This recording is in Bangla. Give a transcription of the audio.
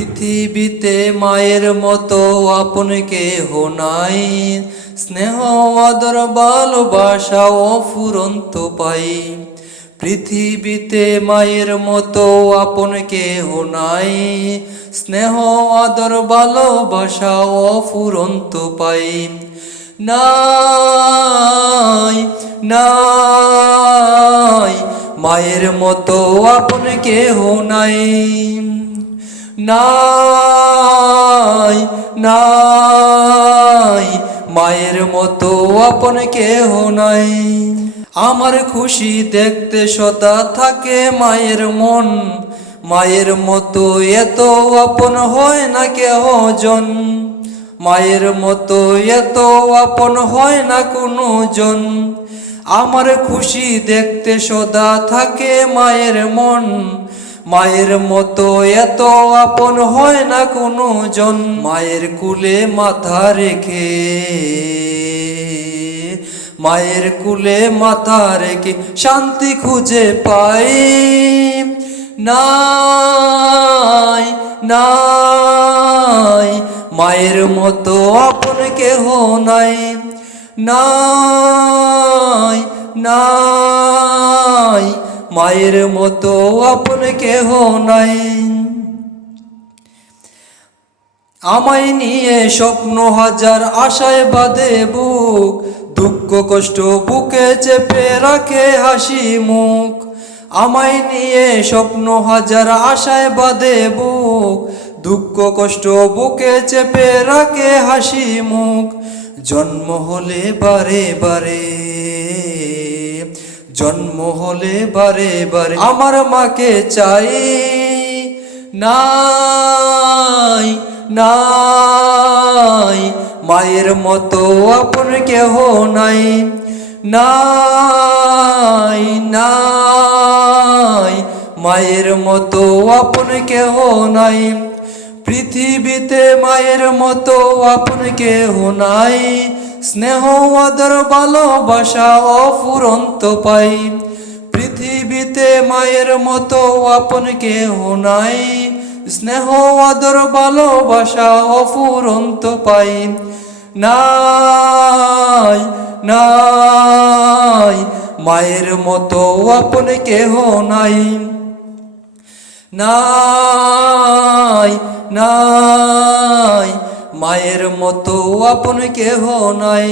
পৃথিবীতে মায়ের মতো আপন কেহ নাই, স্নেহ আদর ভালোবাসা অফুরন্ত পাই। পৃথিবীতে মায়ের মতো আপন কেহ নাই, স্নেহ আদর ভালোবাসা অফুরন্ত পাই। নাই নাই মায়ের মতো আপন কেহ নাই, নাই নাই মায়ের মতো আপন কেহ নাই। আমার খুশি দেখতে সদা থাকে মায়ের মন, মায়ের মতো এত আপন হয় না কেহ জন। মায়ের মতো এত আপন হয় না কোনো জন। আমার খুশি দেখতে সদা থাকে মায়ের মন, মায়ের মতো এত আপন হয় না কোনো জন। মায়ের কুলে মাথা রেখে, মায়ের কুলে মাথা রেখে শান্তি খুঁজে পাই। নাই নাই মায়ের মতো আপন কেহ নাই, নাই নাই মায়ের মতো আপন কেহ নাই। আমায় নিয়ে স্বপ্ন হাজার আশায় বাঁধে বুক, দুঃখ কষ্ট বুকে চেপে রাখে হাসি মুখ। আমায় নিয়ে স্বপ্ন হাজার আশায় বাঁধে বুক, দুঃখ কষ্ট বুকে চেপে রাখে হাসি মুখ। জন্ম হলে বারে বারে, জন্ম হলে বারে বারে আমার মাকে চাই। নাই নাই মায়ের মতো আপন কেহ নাই, নাই নাই মায়ের মতো আপন কেহ নাই। পৃথিবীতে মায়ের মতো আপন কেহ নাই, স্নেহ আদর ভালোবাসা অফুরন্ত পাই। পৃথিবীতে মায়ের মতো আপন কেহ নাই, স্নেহ আদর ভালোবাসা অফুরন্ত পাই। নাই নাই মায়ের মতো আপন কেহ নাই, নাই নাই মায়ের মতো আপন কেহ নাই।